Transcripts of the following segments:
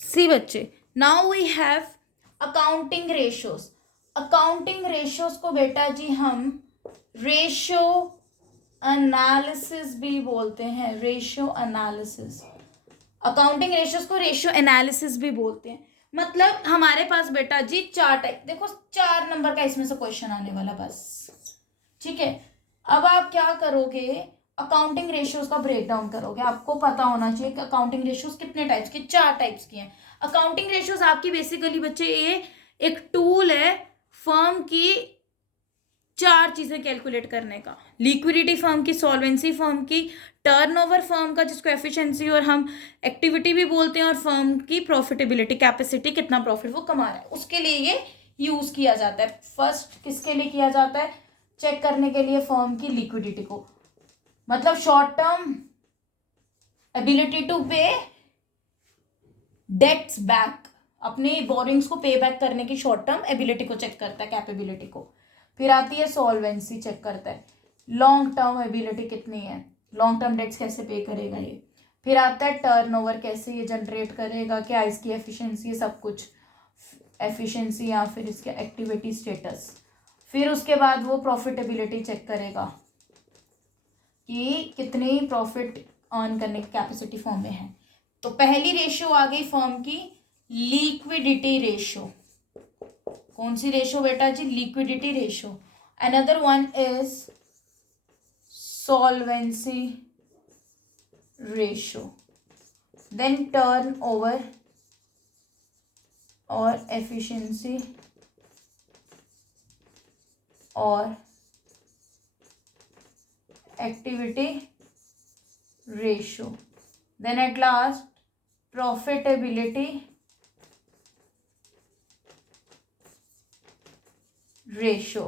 सी बच्चे, now we have accounting ratios. Accounting ratios को बेटा जी हम रेशियो एनालिसिस भी बोलते हैं। रेशियो एनालिसिस, अकाउंटिंग रेशियोज को रेशियो एनालिसिस भी बोलते हैं। मतलब हमारे पास बेटा जी चार टाइप, देखो 4 नंबर का इसमें से क्वेश्चन आने वाला बस, ठीक है। अब आप क्या करोगे, अकाउंटिंग रेशियोज का ब्रेक डाउन करोगे। आपको पता होना चाहिए कि अकाउंटिंग रेशियोज कितने टाइप्स की, 4 टाइप्स की हैं। अकाउंटिंग रेशियोज आपकी बेसिकली बच्चे ये एक टूल है फर्म की 4 चीजें कैलकुलेट करने का। लिक्विडिटी फर्म की, सॉल्वेंसी फर्म की, टर्नओवर फर्म का जिसको एफिशिएंसी और हम एक्टिविटी भी बोलते हैं, और फर्म की प्रॉफिटेबिलिटी, कैपेसिटी, कितना प्रॉफिट वो कमा रहा है, उसके लिए ये यूज किया जाता है। फर्स्ट किसके लिए किया जाता है, चेक करने के लिए फर्म की लिक्विडिटी को, मतलब शॉर्ट टर्म एबिलिटी टू पे डेट्स बैक, अपने बोरिंग्स को पे बैक करने की शॉर्ट टर्म एबिलिटी को चेक करता है, कैपेबिलिटी को। फिर आती है सॉल्वेंसी, चेक करता है लॉन्ग टर्म एबिलिटी कितनी है, लॉन्ग टर्म डेट्स कैसे पे करेगा ये। फिर आता है टर्नओवर, कैसे ये जनरेट करेगा, क्या इसकी एफिशिएंसी है, सब कुछ एफिशिएंसी या फिर इसके एक्टिविटी स्टेटस। फिर उसके बाद वो प्रॉफिटेबिलिटी चेक करेगा कि कितनी प्रॉफिट अर्न करने की कैपेसिटी फर्म में है। तो पहली रेशियो आ गई फर्म की लिक्विडिटी रेशियो। कौन सी रेशियो बेटा जी, liquidity ratio. Another one is solvency ratio, then turnover और एफिशिएंसी और activity ratio, then at last profitability ratio.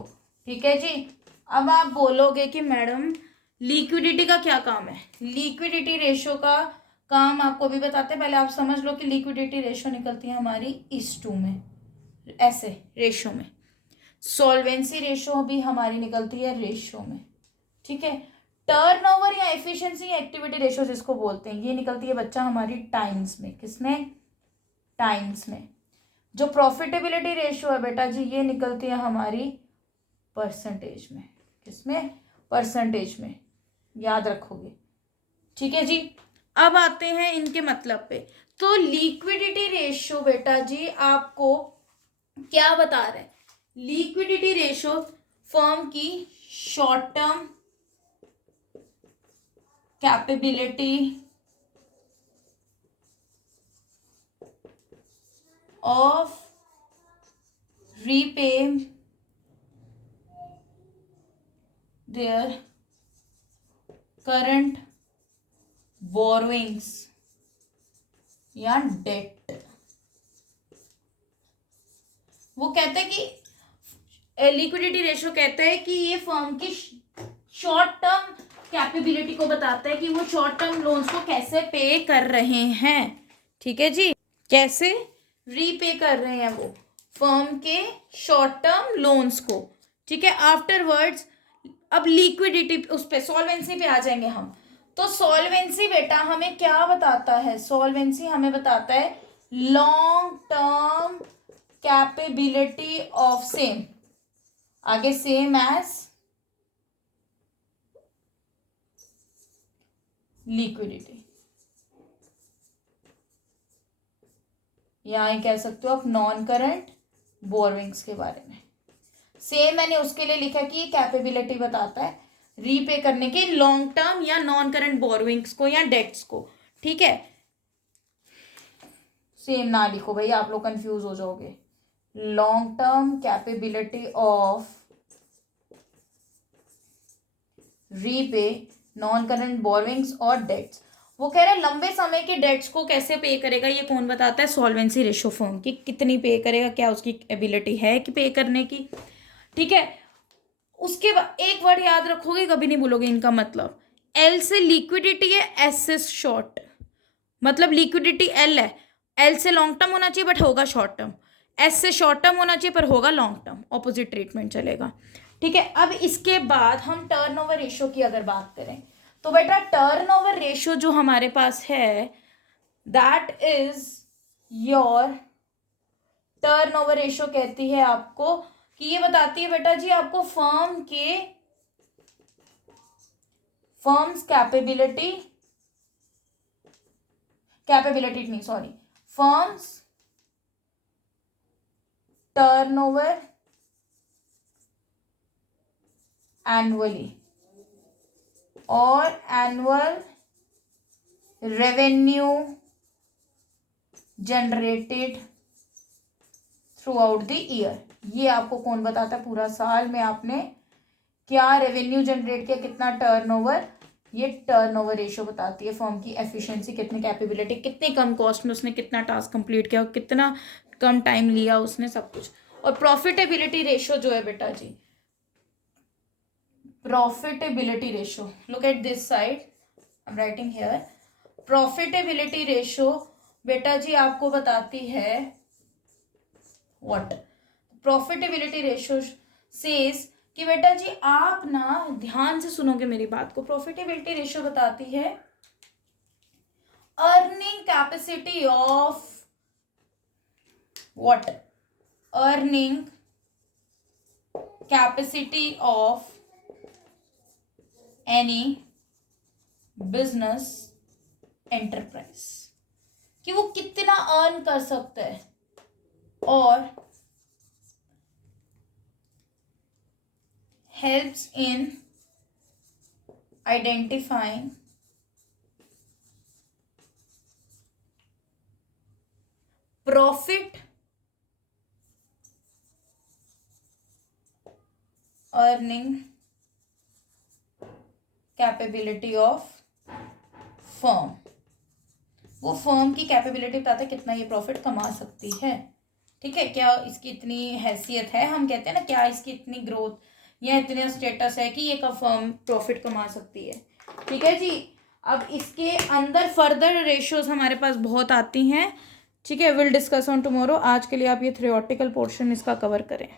ठीक है जी। अब आप बोलोगे कि मैडम लिक्विडिटी का क्या काम है। लिक्विडिटी रेशियो का काम आपको भी बताते हैं, पहले आप समझ लो कि लिक्विडिटी रेशियो निकलती है हमारी इस 2 में, ऐसे रेशियो में। सॉल्वेंसी रेशियो भी हमारी निकलती है रेशियो में, ठीक है। टर्नओवर या एफिशिएंसी या एक्टिविटी रेशियो जिसको बोलते हैं, ये निकलती है बच्चा हमारी टाइम्स में। किसमें, टाइम्स में। जो प्रॉफिटेबिलिटी रेशियो है बेटा जी, ये निकलती है हमारी परसेंटेज में। किसमें, परसेंटेज में, याद रखोगे, ठीक है जी। अब आते हैं इनके मतलब पे। तो लिक्विडिटी रेशियो बेटा जी आपको क्या बता रहा है, लिक्विडिटी रेशियो फर्म की short term capability of repay their current borrowings या डेट। वो कहता है कि लिक्विडिटी रेशियो कहता है कि ये फर्म की शॉर्ट टर्म कैपेबिलिटी को बताता है कि वो शॉर्ट टर्म लोन्स को कैसे पे कर रहे हैं, ठीक है जी, कैसे रीपे कर रहे हैं वो फर्म के शॉर्ट टर्म लोन्स को, ठीक है। आफ्टरवर्ड्स अब लिक्विडिटी उस पे सॉल्वेंसी पे आ जाएंगे हम। तो सॉल्वेंसी बेटा हमें क्या बताता है, सॉल्वेंसी हमें बताता है long term capability of same, आगे सेम एज लिक्विडिटी, यहां कह सकते हो आप नॉन करंट बोरोइंग्स के बारे में। सेम मैंने उसके लिए लिखा कि ये कैपेबिलिटी बताता है रीपे करने के लॉन्ग टर्म या नॉन करंट बोरोइंग्स को या डेट्स को, ठीक है। सेम ना लिखो भाई, आप लोग कंफ्यूज हो जाओगे। Long term capability of repay non current borrowings और डेट्स। वो कह रहा है लंबे समय के डेट्स को कैसे पे करेगा, ये कौन बताता है, सॉल्वेंसी रेशियो फर्म की कितनी पे करेगा, क्या उसकी एबिलिटी है कि पे करने की, ठीक है। उसके बाद एक वर्ड याद रखोगे, कभी नहीं भूलोगे इनका मतलब। एल से लिक्विडिटी है, एस से शॉर्ट, मतलब लिक्विडिटी एल है, एल से लॉन्ग टर्म होना चाहिए बट होगा शॉर्ट टर्म, एस से शॉर्ट टर्म होना चाहिए पर होगा लॉन्ग टर्म, ऑपोजिट ट्रीटमेंट चलेगा, ठीक है। अब इसके बाद हम टर्नओवर रेशियो की अगर बात करें तो बेटा टर्नओवर रेशियो जो हमारे पास है that is your turnover ratio कहती है आपको कि ये बताती है बेटा जी आपको फर्म्स फर्म्स टर्नओवर एनुअली और annual revenue generated through out the year. ये आपको कौन बताता है पूरा साल में आपने क्या रेवेन्यू जनरेट किया, कितना टर्नओवर। ये टर्नओवर रेशो बताती है फर्म की एफिशिएंसी, कितनी कैपेबिलिटी, कितनी कम कॉस्ट में उसने कितना टास्क कंप्लीट किया, कितना कम टाइम लिया उसने, सब कुछ। और प्रॉफिटेबिलिटी रेशो जो है बेटा जी, profitability ratio, look at this side, I am writing here. Profitability ratio बेटा जी आपको बताती है व्हाट, प्रॉफिटेबिलिटी रेशो सेज कि बेटा जी आप ना ध्यान से सुनोगे मेरी बात को। प्रॉफिटेबिलिटी रेशो बताती है earning capacity of what, earning capacity of any business enterprise, कि वो कितना अर्न कर सकता है, और helps in identifying profit earning capability of firm. वो फर्म की कैपेबिलिटी बताता है कितना ये प्रॉफिट कमा सकती है, ठीक है, क्या इसकी इतनी हैसियत है, हम कहते हैं ना क्या इसकी इतनी ग्रोथ या इतने स्टेटस है कि ये का फर्म प्रॉफिट कमा सकती है, ठीक है जी। अब इसके अंदर फर्दर रेशियोज हमारे पास बहुत आती हैं, ठीक है, विल डिस्कस ऑन टुमारो। आज के लिए आप ये थ्योरेटिकल पोर्शन इसका कवर करें।